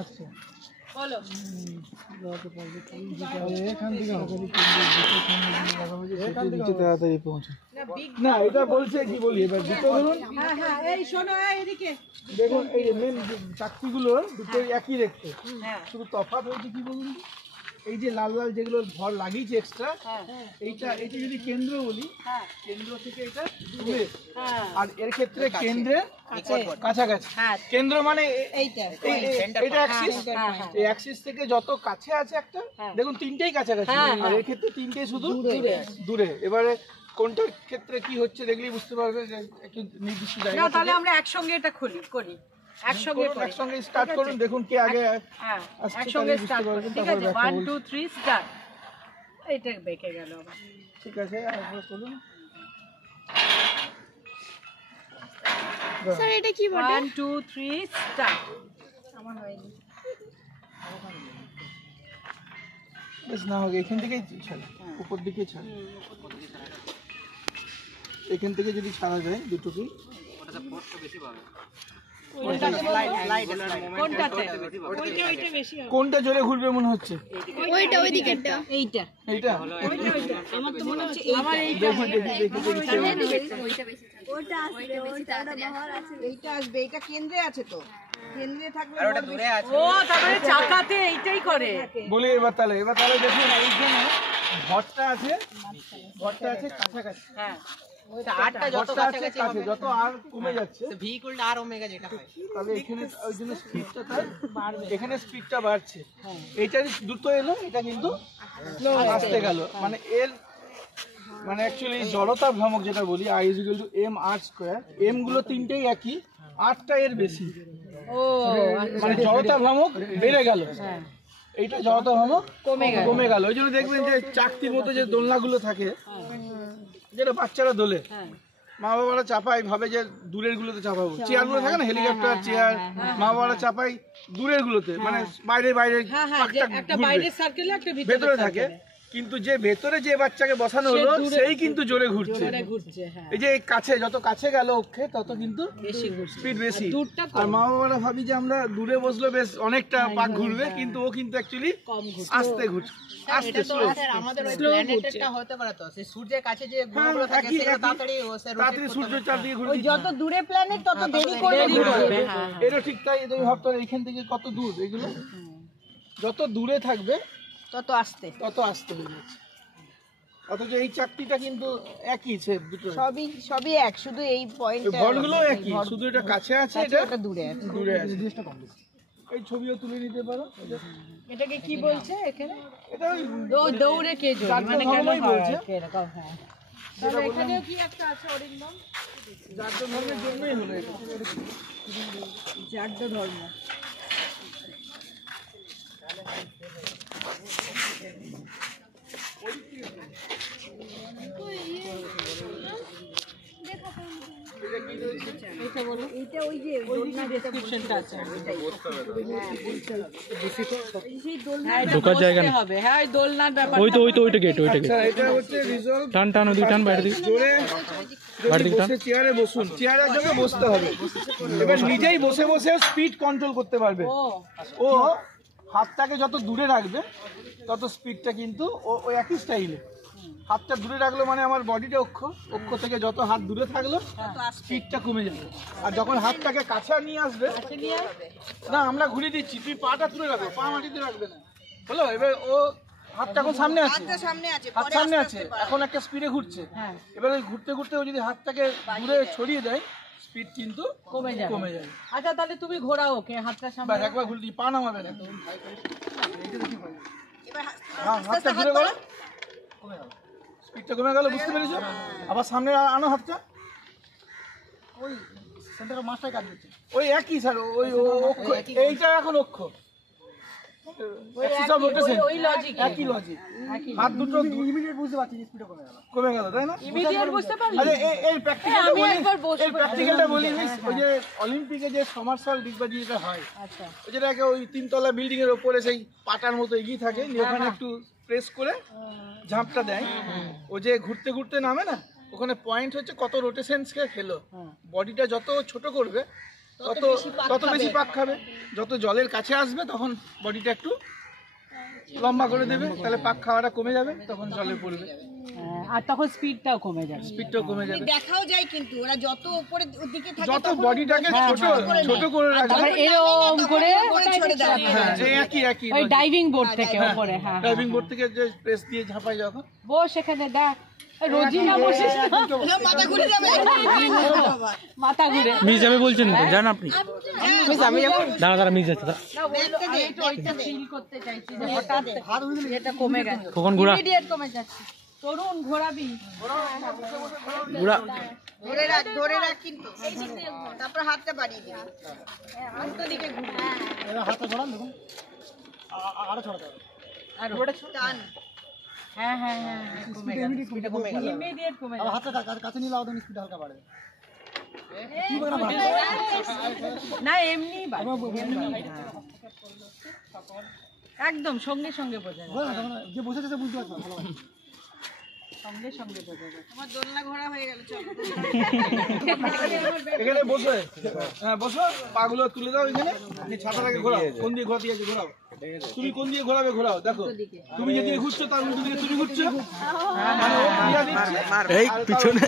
আচ্ছা বলো তাড়াতাড়ি পৌঁছে না, এটা বলছে কি বলি এবার দুটো ধরুন। হ্যাঁ হ্যাঁ এই শোনো এদিকে দেখুন এই মেন চাকতিগুলো দুটো একই দেখতে, হ্যাঁ শুধু তফাৎ হয়েছে কি বলুন, এই যে লাল লাল যেগুলো ভর লাগিয়েছে এক্সট্রা, এইটা যদি কেন্দ্র বলি, কেন্দ্র থেকে এটা দূরে, আর এর ক্ষেত্রে কেন্দ্রে কাছাকাছি। কেন্দ্র মানে এটা অ্যাক্সিস, এই অ্যাক্সিস থেকে যত কাছে আছে একটা, দেখুন তিনটেই কাছাকাছি, আর এর ক্ষেত্রে তিনটেই শুধু দূরে। এবারে কোনটার ক্ষেত্রে কি হচ্ছে দেখলেই বুঝতে পারবে যে একটু নির্দিষ্ট জায়গা। না তাহলে আমরা একসঙ্গে এটা করি একসঙ্গে স্টার্ট করুন, দেখুন কে আগে একসঙ্গে স্টার্ট করুন। ঠিক আছে 1 2 3 স্টার্ট। এইটা বেঁকে গেল আবার। ঠিক আছে আরেকবার করুন স্যার এটা কি বলে? 1 2 3 স্টার্ট। আমার হয়নি। বেশ না হোক এখান থেকেই ছাড়, উপর দিকে ছাড়, এখান থেকে যদি ছাড়া যায় দুটোকেই, ওটাতে ফোর্সটা বেশি পাবে। কোনটা জোরে ঘুরবে মনে হচ্ছে? ওইটা ওইদিকেরটা। এইটা এইটা আমার তো মনে হচ্ছে দেখুন এইটা আসবে। এটা কেন্দ্রে আছে তো, কেন্দ্রে থাকবে। আর ওটা দূরে আছে। ও তারপরে চাকাতে এইটাই করে। বলি এবার তাহলে দেখুন এইখানে ভরটা আছে কাছাকাছি। হ্যাঁ আটটা যত কাছাকাছি হবে যত আর কমে যাচ্ছে ভেহিকলটা আর ওমেগা যেটা হয়, তবে এখানে ওই জন্য স্পিডটা তার বাড়বে, এখানে স্পিডটা বাড়ছে। এইটা দ্রুত এলো, এটা কিন্তু আস্তে গেল, মানে এর মানে অ্যাকচুয়ালি জড়তা ভ্রামক যেটা বলি I = mr², এম গুলো তিনটেই একই, আরটা এর বেশি। ও মানে জড়তা ভ্রামক বেড়ে গেল, এইটা জড়তা ভ্রামক কমে গেল। ওই জন্য দেখবেন যে চাকতির মতো যে দোলনাগুলো থাকে, যেটা বাচ্চারা দোলে, মা বাবারা চাপায়, ভাবে যে দূরের গুলোতে চাপাবো। চেয়ার গুলো থাকে না, হেলিকপ্টার চেয়ার, মা বাবারা চাপায় দূরের গুলোতে, মানে বাইরে একটা বাইরের সার্কেলে একটা ভেতরে থাকে, কিন্তু যে ভেতরে যে বাচ্চাকে বসানো হলো সেই কিন্তু জোরে ঘুরছে। এই যে কাছে, যত কাছে গেল অক্ষে তত কিন্তু স্পিড বেশি। আর মা বাবারা ভাবি যে আমরা দূরে বসলে বেশ অনেকটা পাক ঘুরবে, কিন্তু ও কিন্তু অ্যাকচুয়ালি আস্তে ঘুরছে, আস্তে স্লো। আমাদের ওই প্ল্যানেটেরটা হতে পারে তো, সেই সূর্যের কাছে যে গ্রহগুলো থাকে সেগুলো তাড়াতাড়ি সূর্যের চারদিকে ঘুরে। যত দূরে প্ল্যানেট তত দেরি করবে। এটা ঠিক তাই। তুমি ভাবতে হবে এইখান থেকে কত দূর, এগুলো যত দূরে থাকবে তত আস্তে হয়ে যাচ্ছে। অথচ এই চাকতিটা কিন্তু একই, দুটো সবই এক, শুধু এই পয়েন্টটা ভরগুলো একই, শুধু এটা কাছে আছে, এটা দূরে আছে। এই ছবিও তুলে নিতে পারো। এটাকে কি বলছে এখানে? এটা দৌড়ে কে জড়ি, মানে কেন বলছে এরকম? হ্যাঁ তাহলে এখানেও কি একটা আছে অরিন্দম? জাত ধর্মের জন্যই হলো এটা, জাত ধর্ম। ঢোকার জায়গা নেই। হ্যাঁ ওই দোলনার ব্যাপার। ওইটা গেট। এটা হচ্ছে রিজলভ। টান ওদিকে টান, বাইরে দিকে জোরে বসে চেয়ারে বসুন, চেয়ারে একজনকে বসতে হবে, এবার নিজেই বসে স্পিড কন্ট্রোল করতে পারবে। ও হাতটাকে যত দূরে রাখবে তত স্পিডটা কিন্তু ও একই স্টাইলে। হাতটা দূরে রাখলো মানে আমার বডিটা অক্ষ থেকে যত হাত দূরে থাকলো স্পিডটা কমে যাবে। আর যখন হাতটাকে কাছে নিয়ে আসবে, না আমরা ঘুরিয়ে দিচ্ছি, তুই পাটা তুলে রাখবে, পা মাটিতে রাখবে না, হলো। এবার ও হাতটা এখন সামনে আছে, হাত সামনে আছে, এখন একটা স্পিডে ঘুরছে। এবার ওই ঘুরতে ও যদি হাতটাকে দূরে ছড়িয়ে দেয়, স্পিড কিন্তু কমে যাবে। আচ্ছা তাহলে তুমি ঘোরাও ওকে, হাতটা সামনে একবার ঘুরলি পা নামাবে না, হাতটা ঘুরে গেল, স্পিডটা কমে গেল, বুঝতে পেরেছো? আবার সামনে আনো হাতটা, ওই সেন্টারের মাছটাই কাজ করছে, ওই একই স্যার, ওই অক্ষ, এইটা এখন অক্ষ, একই লজিক। হাত দুটো ইমিডিয়েট বুঝতে পারছি, স্পিডটা কমে গেল, তাই না? ইমিডিয়েট বুঝতে পারলি? আরে এই প্র্যাকটিক্যালটা বলি, ওই যে অলিম্পিকে যে সমারসল ডিগবাজি যেটা হয়, আচ্ছা, যেটাকে ওই 3 তলা বিল্ডিং এর উপরে সেই পাটার মতো এগিয়ে থাকে, ওখানে একটু প্রেস করে ঝাঁপটা দেয়, ও যে ঘুরতে নামে না, ওখানে পয়েন্ট হচ্ছে কত রোটেশনসকে খেলো। বডিটা যত ছোট করবে তত তত বেশি পাক খাবে। যত জলের কাছে আসবে তখন বডিটা একটু লম্বা করে দেবে, তাহলে পাক খাওয়াটা কমে যাবে, তখন জলে পড়বে, আর তখন স্পিডটাও কমে যাবে। স্পিডটাও কমে যাবে। দেখাও যায় কিন্তু ওরা যত উপরের দিকে থাকে যত বডিটাকে ছোট করে রাখবে এরকম করে ছেড়ে দেয়। হ্যাঁ, যে একই ওই ডাইভিং বোর্ড থেকে উপরে। হ্যাঁ, ড্রাইভিং বোর্ড থেকে যে প্রেস দিয়ে ঝাঁপায় যখন, বস এখানে দেখ, রোজই না বসিস না, মাথা ঘুরে যাবে। মাথা ঘুরে মিস যাবে বলছেন তো, যান আপনি। দাঁড়া দাঁড়া, মিস যাচ্ছে। ওইটা ফিল করতে চাইছি যে হঠাৎ এটা কমে গেছে, কখন ঘোরা ইমিডিয়েট কমে যাচ্ছে। তরুণ ঘোরাবি, ঘোরা। ধরে রাখ কিন্তু তারপর হাতটা বাড়িয়ে দিবি। উল্টো দিকে ঘুরবি। হাতটা ছড়ান দেখুন, আরো ছড়াতে হবে। আর টান। হ্যাঁ হ্যাঁ হ্যাঁ, কমে গেছে, ইমিডিয়েট কমে আর যাচ্ছে। হাতটা কাছে নিলে আরো স্পিড হালকা বাড়বে। না এমনি একদম সঙ্গে সঙ্গে বোঝা যায়, যে বসেছে সে বুঝতে পারছে না। সঙ্গে সঙ্গে বোঝা যায়। আমার দোলনা ঘোরা হয়ে গেল, চল। এখানে বসে, হ্যাঁ বসো, পাগুলো তুলে দাও এখানে, ছাতাটাকে ঘোরাও, কোন দিয়ে ঘোরাতে আছে ঘোরাও, তুমি কোন দিয়ে ঘোরাবে ঘোরাও, দেখো তুমি যেদিকে ঘুরছো তার উল্টো দিকে তুমি ঘুরছো, মানে ও ক্রিয়া দিচ্ছে, এই পিছনে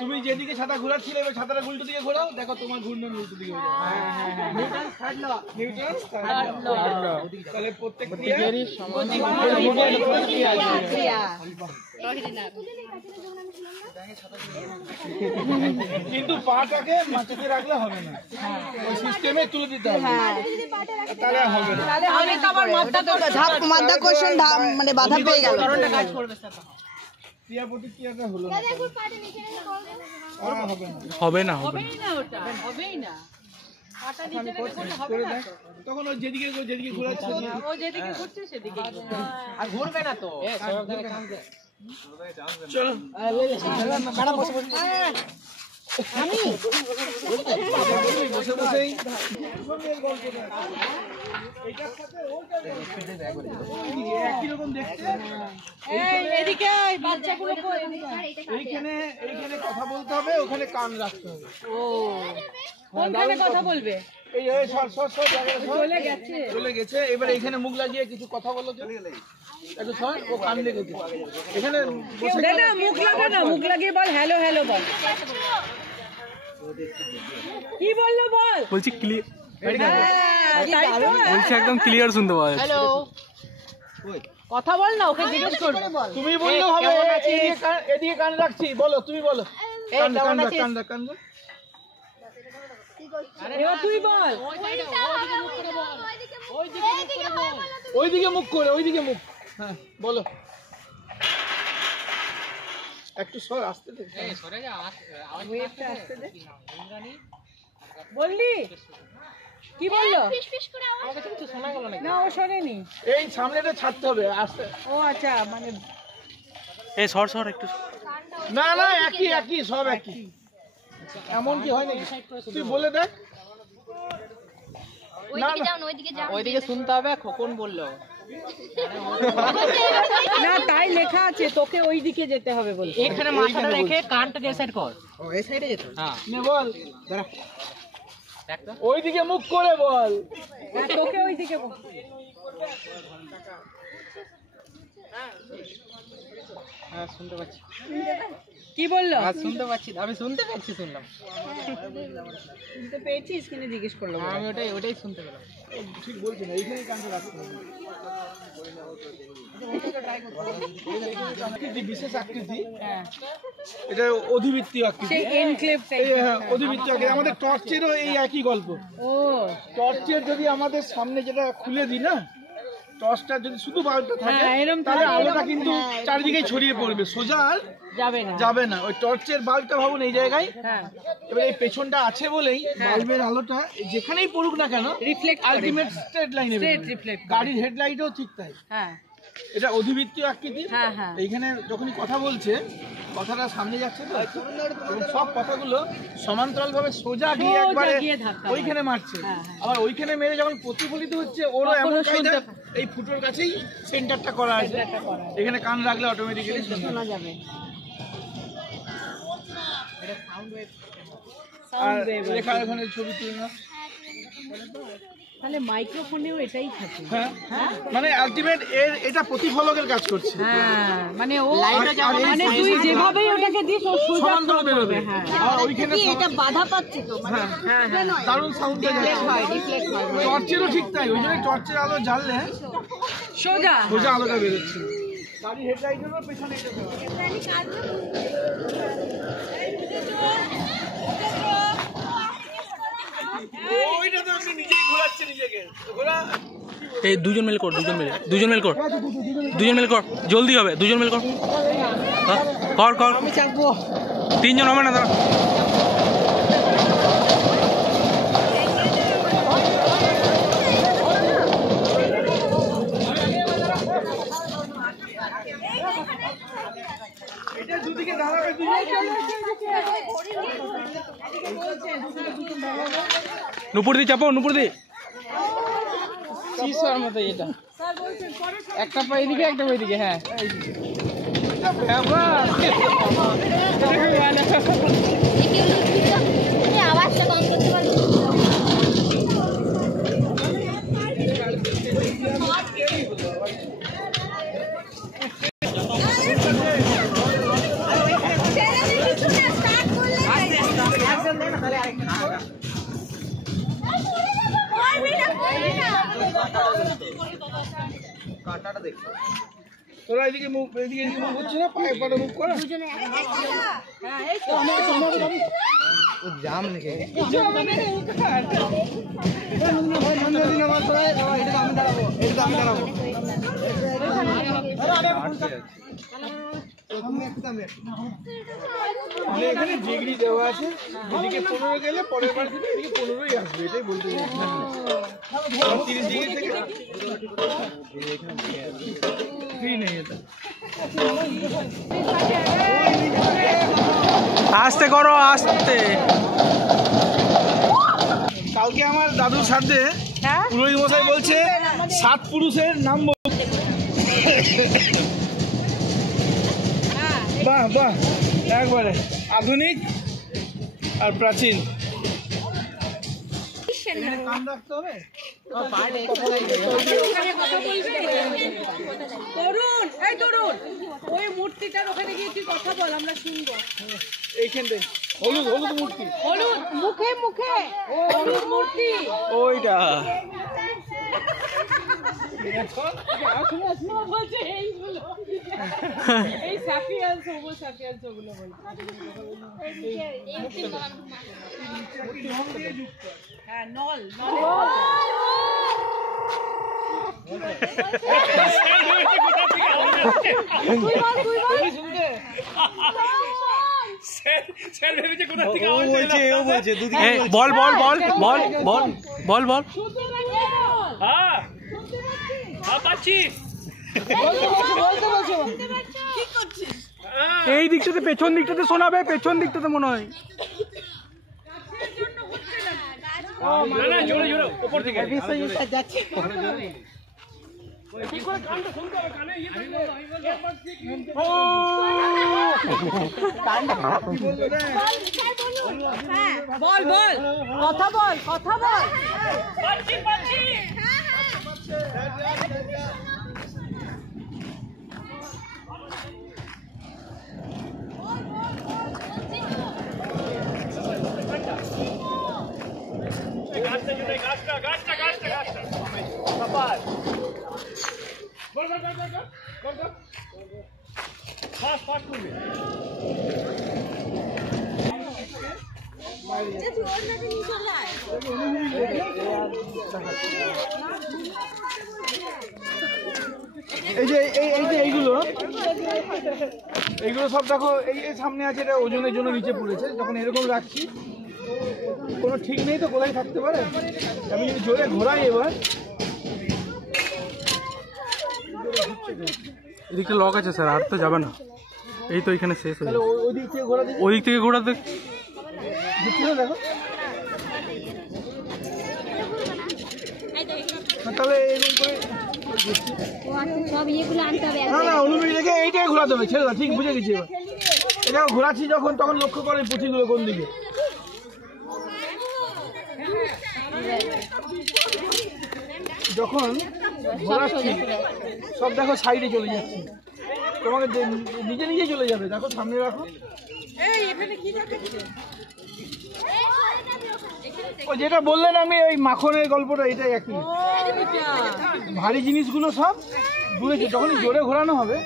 তুমি যেদিকে ছাতা ঘোরাচ্ছিলে এবার ছাতাটা উল্টো দিকে ঘোরাও, দেখো তোমার ঘূর্ণন উল্টো দিকে হয়ে যাবে। নিউটন থার্ড ল, তাহলে প্রত্যেক ক্রিয়ারই কিন্তু পাটাকে মাটিতে রাখলে হবে না, ওই সিস্টেমে তুলে দিতে হবে, তাহলে হবে না। আমি তো আবার মাধ্যাকর্ষণ মানে বাধা পেয়ে গেল। ক্রিয়া প্রতিক্রিয়াটা হলো না, হবে না, হবে না, হবে হবেই না, ওটা হবেই না, পাটা নিচে রেখে করলে হবে করে না দেখ, তখন ও যেদিকে ঘোরাচ্ছে ও যেদিকে ঘুরছে সেদিকে আর ঘুরবে না তো। চলো বসে বসেই একই রকম দেখতে। এদিকে বাচ্চাগুলো এইখানে কথা বলতে হবে, ওখানে কান রাখতে হবে। ও কোনখানে কথা বলবে? এই সর সর সর, জায়গায় সর। চলে গেছে, চলে গেছে, এবারে এখানে মুখ লাগিয়ে কিছু কথা বলো তো, একটু সর, ও কান লেগেছে এখানে বসে। না না মুখ লাগা না, মুখ লাগিয়ে বল হ্যালো হ্যালো বল। কি বললো বল? বলছি ক্লিয়ার, তাই তো, বলছি একদম ক্লিয়ার শুনতে পাওয়া যাচ্ছে। হ্যালো কথা বল না, ওকে জিজ্ঞেস করবে। তুমি বললেও হবে, এদিকে কান রাখছি, বলো তুমি বলো, কান রাখ, কান রাখ, কান রাখ। এবার তুই বল। ওইদিকে মুখ করে, ওইদিকে মুখ, হ্যাঁ বলো। একটু সর, আসতে দে। বললি কি বললো? না ও শোনেনি। এই সামনেটা ছাড়তে হবে, আসতে। ও আচ্ছা, মানে এই সর সর একটু। না না, একই সব একই, এমন কি হয় নাকি? তুই বলে দেখ। ওইদিকে শুনতে হবে, খোকন বললো। না তাই লেখা আছে, তোকে ওই দিকে যেতে হবে বল। এখানে মাথাটা রেখে কানটা এই সাইড কর। ও এই সাইডে যেত। হ্যাঁ নে বল, দেখ তো। ওইদিকে মুখ করে বল। হ্যাঁ, তোকে ওই দিকে বল। হ্যাঁ শুনতে পাচ্ছি, কি বললো? শুনতে পাচ্ছি, আমি শুনতে পাচ্ছি, শুনলাম। শুনতে পেয়েছিস কিনা জিজ্ঞেস করলো। আমি ওটাই শুনতে পেলাম। ঠিক বলছি না, এইখানে কানটা রাখতে হবে। আকৃতি, বিশেষ আকৃতি, এটা অধিবৃত্তীয় আকৃতি। সেই এনক্লেভ এই টাইপ। হ্যাঁ, অধিবৃত্তীয় আকৃতি। আমাদের টর্চেরও এই একই গল্প। ও টর্চের যদি আমাদের সামনে যেটা খুলে দিই না, টর্চটা যদি শুধু বাল্বটা থাকে হ্যাঁ, এরম তাহলে থাকে, আলোটা কিন্তু চারিদিকে ছড়িয়ে পড়বে, সোজা আর যাবে না। যাবে না। ওই টর্চের বাল্বটা ভাবুন এই জায়গায়, হ্যাঁ এবার এই পেছনটা আছে বলেই বাল্বের আলোটা যেখানেই পড়ুক না কেন রিফ্লেক্ট আলটিমেট স্ট্রেট লাইনে Straight reflect করে। গাড়ির হেডলাইটও ঠিক তাই। হ্যাঁ এটা অধিবৃত্তীয় আকৃতি। হ্যাঁ, হ্যাঁ। এইখানে যখনই কথা বলছে, কথাটা সামনে যাচ্ছে তো, এবং সব কথাগুলো সমান্তরাল ভাবে সোজা গিয়ে সোজা একবারে গিয়ে ধাক্কা ওইখানে মারছে, হ্যাঁ, আবার ওইখানে মেরে যখন প্রতিফলিত হচ্ছে ওরও তখনও এমন কায়দা শুনতে এই ফুটোর কাছেই সেন্টারটা করা আছে, এখানে কান রাখলে অটোমেটিক্যালি শোনা যাবে। আর লেখা এখানে ছবি তুলে না। তাহলে মাইক্রোফোনেও এটাই থাকে। হ্যাঁ, মানে আলটিমেট এটা প্রতিফলকের কাজ করছে। হ্যাঁ, মানে ও মানে তুই যেভাবেই ওটাকে দিস ও সোজা সমান্তরাল বেরোবে। হ্যাঁ, আর ওইখানে এটা বাধা পাচ্ছে তো মানে দারুণ সাউন্ড টর্চেরও ঠিক তাই, ওই জন্য টর্চের আলো জ্বাললে সোজা সোজা আলোটা বেরোচ্ছে। গাড়ি হেডলাইটেরও পেছনে এটা দেওয়া। ওইটা তো আপনি নিজেই ঘোরাচ্ছে নিজেকে ঘোরা। এই দুজন মিল কর, দুজন মিল কর, জলদি হবে, দুজন মিল কর, কর কর, আমি চাপবো, তিনজন হবে না দাঁড়া। এটা দুদিকে দাঁড়াবে, নুপুর দি চাপো, নুপুর দি শিশর মতো এটা, একটা পা এদিকে একটা পা এদিকে। হ্যাঁ আওয়াজটা কম করতে পারবো। তোরা এদিকে মুভ, এদিকে মুভ হচ্ছে না, পায়ে পাটা মুভ করা। এখানে ডিগ্রি দেওয়া আছে, এদিকে 15 গেলে পরের বার থেকে এদিকে 15ই আসবে, এটাই বলতে চাইছি। 30 ডিগ্রি থেকে ফ্রি নেই এটা। আস্তে করো, আস্তে। কালকে আমার দাদুর সাথে পুরোহিত মশাই বলছে 7 পুরুষের নাম বাহ বাহ, একবারে আধুনিক আর প্রাচীন। কান রাখতে হবে। তরুণ, এই তরুণ, ওই মূর্তিটার ওখানে গিয়ে তুই কথা বল, আমরা শুনবো। এইখানটাই হলুদ হলুদ মূর্তি, হলুদ মুখে মুখে হলুদ মূর্তি, ওইটা বলছে এইগুলো, এই সাফিয়ান্স, হোমো সাফিয়ান্স ওগুলো বলছে। হ্যাঁ, নল নল। বল বল বল বল বল বল বল। এই দিকটাতে, পেছন দিকটাতে শোনাবে, পেছন দিকটাতে মনে হয়। বল বল, কথা বল, কথা বল। এই যে এইগুলো সব দেখো, এই সামনে আছে, এটা ওজনের জন্য নিচে পড়েছে। যখন এরকম রাখছি, কোনো ঠিক নেই তো কোথায় থাকতে পারে। আমি যদি জোরে ঘোরাই এবার, এদিকটা লক আছে স্যার, আর তো যাবে না। এই তো এখানে শেষ হয়ে তাহলে ওই দিক থেকে ঘোরা দিচ্ছি, ওই দিক থেকে ঘোরাতে। দেখো তাহলে এরকম করে সব ইয়েগুলো আনতে হবে না না অনুমিতি রেখে এইটাই ঘোরাতে হবে, ছেড়ে দাও, ঠিক বুঝে গেছি এবার। এটা ঘোরাচ্ছি যখন তখন লক্ষ্য করে পুঁথিগুলো কোন দিকে। যখন ঘোরাচ্ছি সব দেখো সাইডে চলে যাচ্ছে, তোমাকে নিজে নিজে চলে যাবে, দেখো সামনে রাখো। ও যেটা বললেন আমি ওই মাখনের গল্পটা, এটাই একই। ভারী জিনিসগুলো সব দূরে, যখনই জোরে ঘোরানো হবে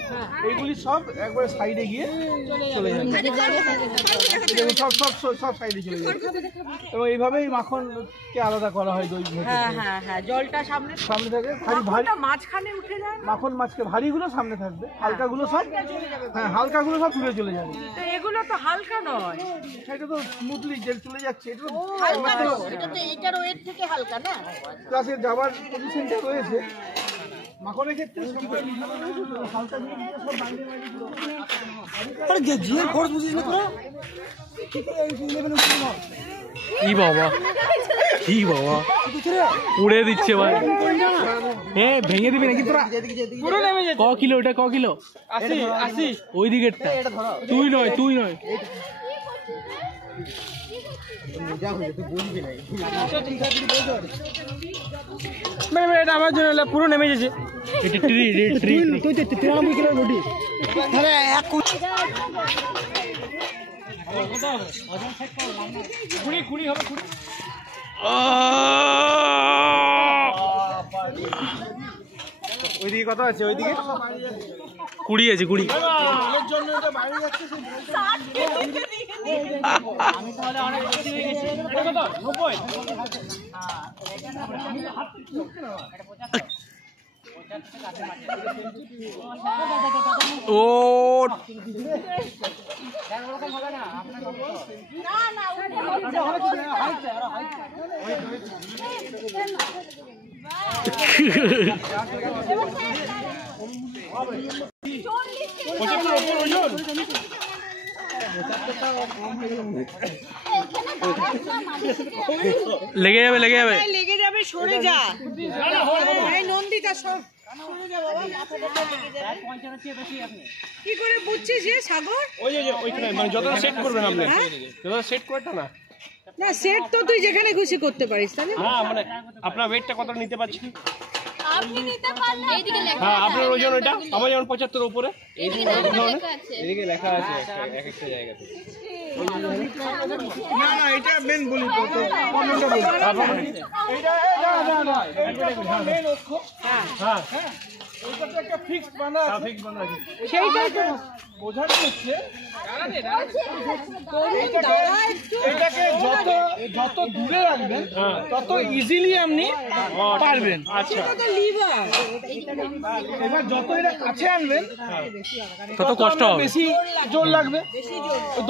এইগুলি সব একবারে সাইডে গিয়ে চলে যাবে, সব সব সব সাইডে চলে যাবে। এবং এইভাবেই মাখনকে আলাদা করা হয় দই থেকে। হ্যাঁ জলটা সামনে সামনে থাকে ভারী ভারী, মাঝখানে উঠে যায়, মাখন মাছকে ভারীগুলো সামনে থাকবে, হালকাগুলো সব, হ্যাঁ হালকাগুলো সব দূরে চলে যাবে। তো এগুলো তো হালকা নয়, সেটা তো স্মুথলি চলে যাচ্ছে, এটা তো হালকা তো, এটা তো এইটার ওয়েট থেকে হালকা না। ক্লাসে যাওয়ার পজিশনটা রয়েছে। মাখনের ক্ষেত্রে সবগুলো মিশানো রয়েছে তো, হালকা দিয়ে দিলে সব বাইরে বাইরে পুরো। আরে জিএর ফোর্স বুঝিস না তোরা? ই বাবা, ই বাবা, উড়ে দিচ্ছে ভাই। ভেঙে দিবি নাকি তোরা? পুরো নেমে যাচ্ছে। ক কিলো এটা, ক কিলো? 80 ওই দিকেরটা, তুই নয়, তুই নয়। এটা আমার জন্য পুরো নেমে যাচ্ছে। এটা ট্রি, ট্রি। 93 কিলো রুটি। আরে এক কুড়ি হবে, কুড়ি। ওইদিকে কত আছে? ওইদিকে 20 আছে, 20। এর জন্য এটা বাইরে যাচ্ছে। আমি তাহলে অনেক বেশি হয়ে গেছি। এটা কত? 90। ও লেগে যাবে, লেগে যাবে, লেগে যাবে, সরে যা। এই নন্দিতা সব সরে যা বাবা, মাথাটা লেগে যাবে। কি করে বুঝছিস যে সাগর? ওই যে ওইখানে মানে যতটা সেট করবেন আপনি, যতটা সেট করতে না। না সেট তো তুই যেখানে খুশি করতে পারিস, তাই না? হ্যাঁ মানে আপনার ওয়েটটা কতটা নিতে পারছেন? আপনি নিতে পারলে এইদিকে লেখা হ্যাঁ আপনার ওজন ওইটা, আমার যেমন 75 উপরে। এইদিকে লেখা আছে। এদিকে লেখা আছে এক একটা জায়গাতে। না না এটা মেন বলি তো, কমেন্টটা বলি। এইটা না এটা মেন অক্ষ। হ্যাঁ হ্যাঁ ওইটা তো একটা ফিক্সড বাঁধা আছে। ফিক্সড বাঁধা আছে। সেইটাই তো বোঝানো হচ্ছে। এটাকে যত দূরে রাখবেন তত ইজিলি আপনি পারবেন। আচ্ছা এবার যত এটা কাছে আনবেন তত কষ্ট হবে, বেশি জোর লাগবে।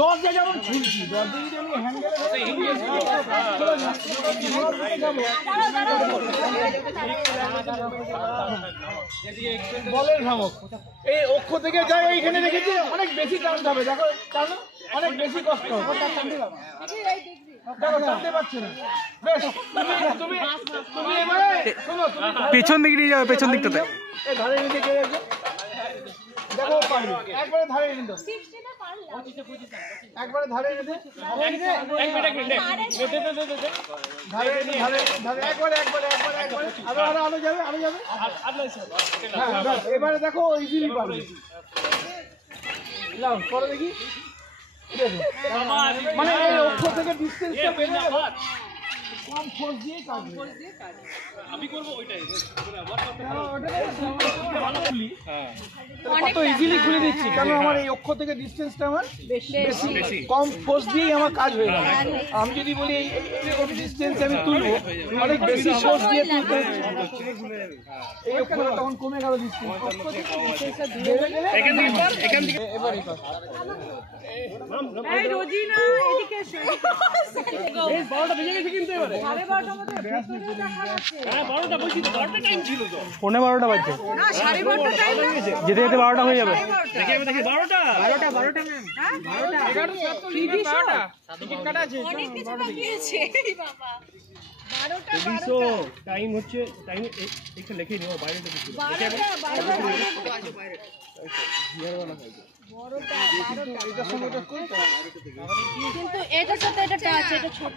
10 জায়গা যেমন ঝুলছি, 10 জায়গা যেমন হ্যান্ডেলে বলের ভ্রামক এই অক্ষ থেকে যায় এইখানে রেখেছি, অনেক বেশি টানতে হবে। দেখো টানো, অনেক বেশি কষ্ট হবে। দেখো টানতে পারছে না। বেশ তুমি এবারে শোনো, তুমি পেছন দিকে নিয়ে যাবে, পেছন দিকটাতে। এই ধারে নিতে কে গেছে, দেখো পারবে। একবারে ধারে নিতে, একবারে ধারে নিতে, আরো যাবে, আরো যাবে। হ্যাঁ এবারে দেখো ইজিলি পারবে। নাও করো দেখি। মানে এই অক্ষ থেকে ডিসটেন্সটা বেড়ে যাবে, কম ফোর্স দিয়ে কাটবে। আমি করব ওইটাই, কত ইজিলি খুলে দিচ্ছি, কারণ আমার এই অক্ষ থেকে ডিসটেন্সটা আমার বেশি, কম ফোর্স দিয়েই আমার কাজ হয়ে গেল। আমি যদি বলি এই ডিসটেন্স আমি তুলবো, অনেক বেশি ফোর্স দিয়ে তুলতে হচ্ছে, এই অক্ষটা তখন কমে গেল ডিসটেন্স। এখান থেকে এবার এই রোজিনা এদিকে এসো, এই 12টা বেজে গেছে কিন্তু এবারে। 12:30 মধ্যে ভিতরে দেখা যাচ্ছে। হ্যাঁ 12টা বলছি তো, 12টা টাইম ছিল তো। 12:15 বাজছে, না 12:30 টাইম না, যেতে যেতে 12টা হয়ে যাবে। দেখি 12টা ম্যাম। হ্যাঁ 11:07 টিকিট কাটা আছে। অনেক কিছু বাকি আছে বাবা। টাইম হচ্ছে টাইম একটু লিখে নিও বাইরে থেকে কিন্তু এটার সাথে এটা টাচ, এটা ছোট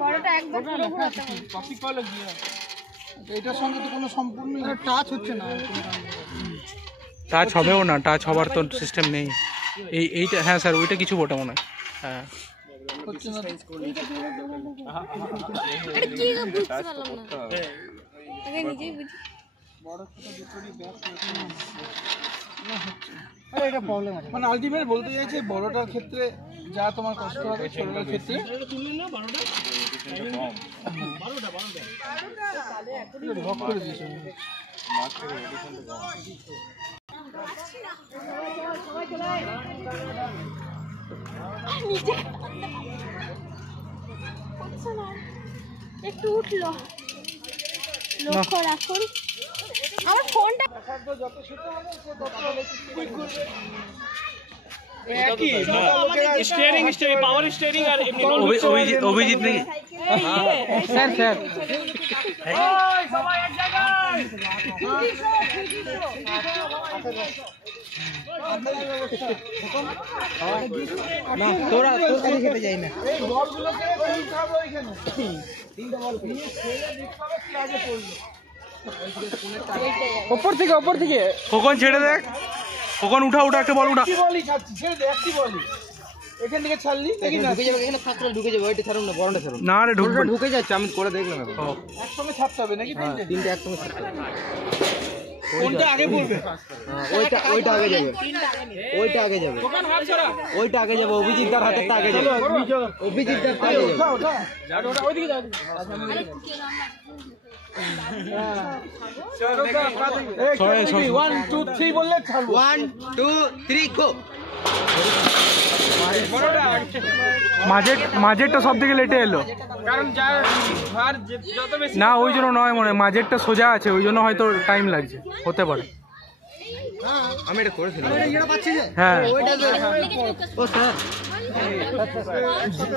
বড়টা একবার কপি কল গিয়ে এটার সঙ্গে তো কোনো সম্পূর্ণ টাচ হচ্ছে না। টাচ হবেও না, টাচ হবার তো সিস্টেম নেই। এইটা হ্যাঁ স্যার ওইটা কিছু বটে মনে হয়। হ্যাঁ হচ্ছে না। এটা কি বুঝতে পারলাম না, আগে নিজেই বুঝি। মানে আলটিমেট বলতে চাইছে বড়টার ক্ষেত্রে যা তোমার কষ্ট হবে ছোটটার ক্ষেত্রে লক করে দিয়েছে। একটু উঠলো, লক্ষ্য রাখুন আমার ফোনটা। স্টিয়ারিং পাওয়ার স্টিয়ারিং আর এমনি অভিজিৎ নাকি স্যার স্যার সবাই এক জায়গায় না তোর কাছে খেতে যাই না। এই বলগুলোকে উঠাবো এখানে, তিনটা বল নিয়ে ছেড়ে দিতে হবে, কি আগে পড়লো ওপর থেকে কখন ছেড়ে দেখ, কখন উঠা একটা বল উঠা। কি বলি ছাড়ছি, ছেড়ে দে, একটি বলি এখান থেকে ছাড়লি দেখি না, ঢুকে যাবে এখানে থাকলে ঢুকে যাবে, ওইটা ছাড়ুন না, বড়টা ছাড়ুন। না রে ঢুকবে না। ঢুকে যাচ্ছে, আমি করে দেখলাম এখন। একসঙ্গে ছাড়তে হবে নাকি তিনটে? তিনটে একসঙ্গে ছাড়তে হবে। কোনটা আগে পড়বে? ওইটা আগে যাবে, ওইটা আগে যাবে, ওইটা আগে যাবে, অভিজিৎ দার হাতেরটা আগে যাবে, অভিজিৎ দার আগে যাবে। ওঠা ওঠা ওইদিকে যাও। এই 1 2 3 বললে ছাড়বো। 1 2 3 গো। মাঝেরটা সব থেকে লেটে এলো, কারণ যার ভার যত বেশি না ওই জন্য নয় মনে হয়, মাঝেরটা সোজা আছে ওই জন্য হয়তো টাইম লাগছে, হতে পারে। আমি এটা করে ফেলি। হ্যাঁ ও স্যার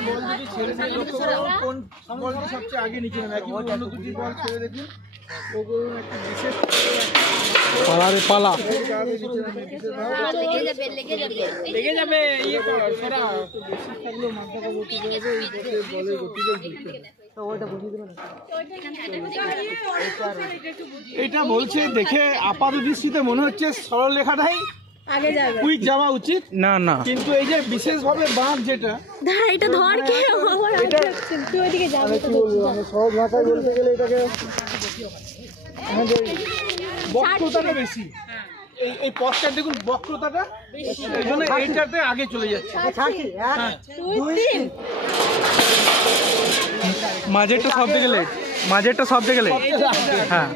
বল দুটি ছেড়ে দিয়ে লক্ষ্য করো কোন বলটি সবচেয়ে আগে নিচে নামে, একই অন্য দুটি বল ছেড়ে দেখুন ও করুন একটা বিশেষ পালা রে পালা। লেগে যাবে লেগে যাবে ইয়ে কর সেটা থাকলেও মাথাটা গতি করবে, এই বলের গতিটা বুঝতে হবে। এটা বলছে দেখে আপাত দৃষ্টিতে মনে হচ্ছে সরল লেখাটাই আগে যাবে। কুইক যাওয়া উচিত, না না কিন্তু এই যে বিশেষভাবে বাঁধ যেটা ধর এটা ধর কে আমার তুই ওইদিকে যাবে তো মানে সহজ ভাষায় বলতে গেলে এটাকে বক্রতাটা বেশি, এই পথটা দেখুন বক্রতাটা এই জন্য এইটাতে আগে চলে যাচ্ছে। মাঝেরটা সব থেকে লেট, মাঝেরটা সব থেকে লেট। হ্যাঁ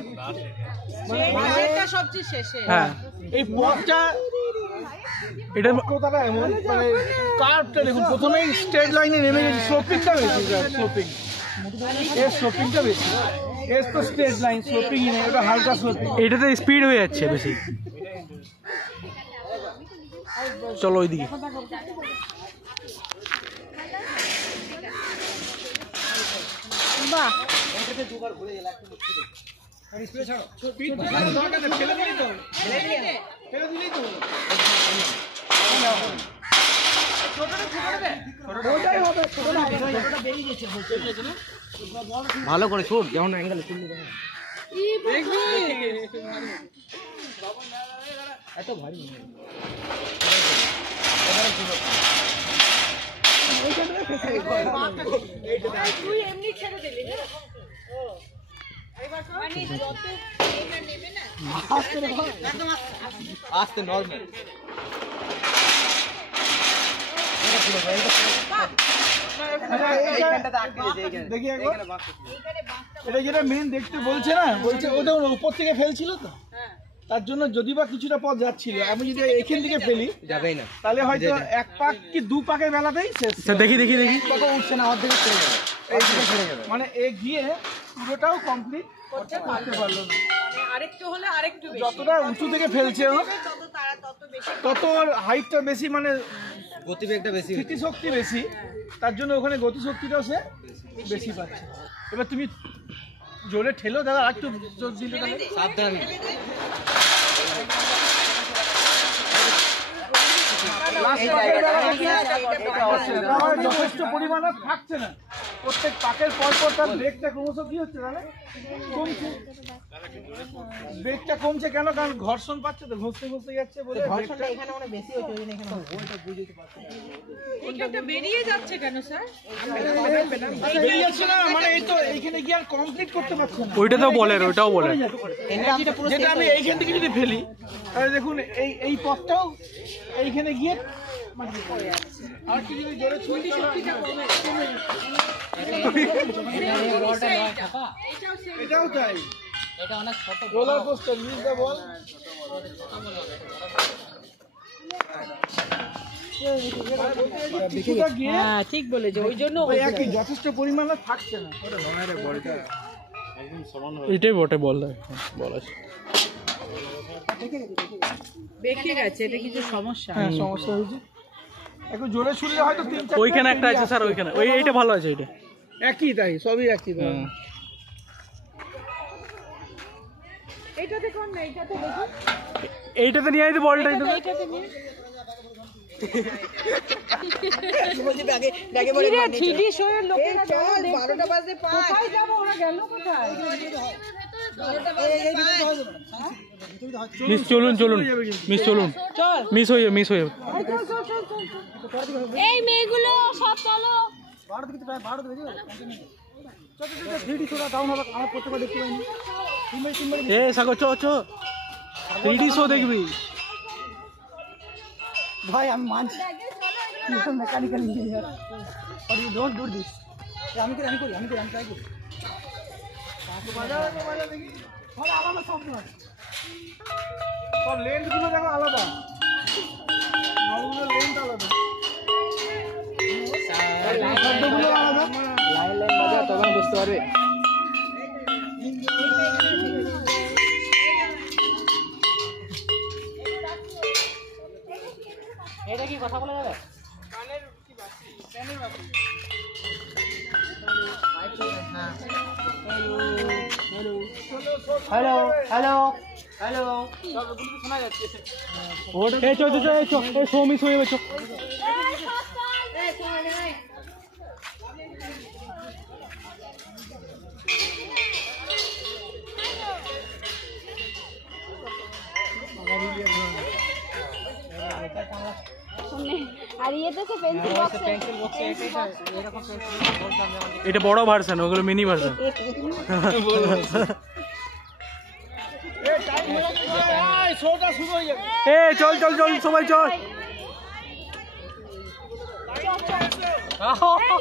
মাঝেরটা সবচেয়ে শেষে। হ্যাঁ এই পথটা এটা বক্রতাটা এমন মানে কার্ভটা দেখুন, প্রথমেই স্ট্রেট লাইনে নেমে গেছে, স্লোপিংটা বেশি, স্লোপিং এর স্লোপিংটা বেশি, এর তো স্ট্রেট লাইন স্লোপিং নেই, ওটা হালকা স্লোপিং। এটাতে স্পিড হয়ে যাচ্ছে বেশি। চলো ওইদিকে। বাহ ভালো করে শুট, যেমন অ্যাঙ্গেলে শুনলি এত ভারী তুই এমনি ছেড়ে দিলি না? মানে যত এটা নেবে না আস্তে নরমাল। দেখি একবার এটা যেটা মেন দেখতে বলছে না, বলছে ওটা উপর থেকে ফেলছিল তো, তার জন্য যদি বা কিছুটা পথ যাচ্ছিল, আমি যদি এখান থেকে ফেলি যাবেই না, তাহলে হয়তো এক পাক কি দু পাকের বেলাতেই শেষ। দেখি দেখি দেখি কত উঠছে না, অর্ধেক ছেড়ে যাবে, এই দিকে ছেড়ে যাবে, মানে এ গিয়ে পুরোটাও কমপ্লিট করতে পারলো না। মানে আরেকটু হলে আরেকটু বেশি যতটা উঁচু থেকে ফেলছে ও তত তাড়াতাড়ি তত হাইটটা বেশি, মানে গতিবেগটা বেশি স্মৃতিশক্তি বেশি, তার জন্য ওখানে গতিশক্তিটাও সে বেশি পাচ্ছে। এবার তুমি জোরে ঠেলো দাদা, আর একটু জোর দিলে তাহলে। সাবধানে। যথেষ্ট পরিমাণে থাকছে না, প্রত্যেক পাকের পর পর তার ব্রেকটা ক্রমশ কি হচ্ছে তাহলে কমছে। ব্রেকটা কমছে কেন? কারণ ঘর্ষণ পাচ্ছে তো, ঘষতে ঘষতে যাচ্ছে বলে ব্রেকটা এখানে অনেক বেশি হচ্ছে, ওই জন্য এখানে এইখানটা বেরিয়ে যাচ্ছে কেন স্যার? বেরিয়ে যাচ্ছে না, মানে এই তো এইখানে গিয়ে আর কমপ্লিট করতে পারছে না। ওইটাও বলে, ওইটাও বলে। যেটা আমি এইখান থেকে যদি ফেলি তাহলে দেখুন এই পথটাও এইখানে গিয়ে মানে পড়ে যাচ্ছে। আর কি যদি জোরে ছুটি শক্তিটা কমে, এটাও তাই। এটা অনেক ছোট roller coaster, is the ball. হ্যাঁ ঠিক বলেছে, ওই জন্য একই যথেষ্ট পরিমাণে থাকছে না। এটাই বটে বল বল আছে। বেঁকে গেছে, এটা কিছু সমস্যা। হ্যাঁ সমস্যা হয়েছে, একটু জোরে ছুড়লে হয়তো 3-4 ওইখানে একটা আছে স্যার, ওইখানে এইটা ভালো আছে। এটা একই তাই, সবই একই তাই। এইটাতে কোন না, এইটাতে দেখুন, এইটাতে নিয়ে আইতে বলটা এইটাতে নিয়ে থ্রিডি শো এর লোকেরা চল 12টা বাজে পায়, কোথায় যাবো? ওরা গেল কোথায়? মিস চলুন মিস চলুন, মিস হয়ে এই মেয়েগুলো সব চলো। এ সাগর চ 3D শো দেখবি ভাই আমি মানছি, mechanical engineer, but you don't do this. আমি ট্রাই করি। বাজার দেখি আলাদা শব্দ আছে, সব লেন্থ গুলো দেখো আলাদা, নলগুলো লেন্থ আলাদা, শব্দগুলো আলাদা। লাইন বাজা, তখন বুঝতে পারবে। এটা কি কথা বলা যাবে? হ্যালো হ্যালো হ্যালো, শোনা যাচ্ছে। এই চো এই শো মিস হয়ে যাবে। আর ইয়েতে তো পেন্সিল বক্সে এটা বড় ভার্সন, ওগুলো মিনি ভার্সন। শোটা শুরু হয়ে যাবে। এ চল সবাই চল।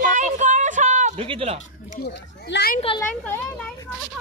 লাইন করো সব, ঢুকি দিলাম। লাইন কর, এই লাইন করো সব।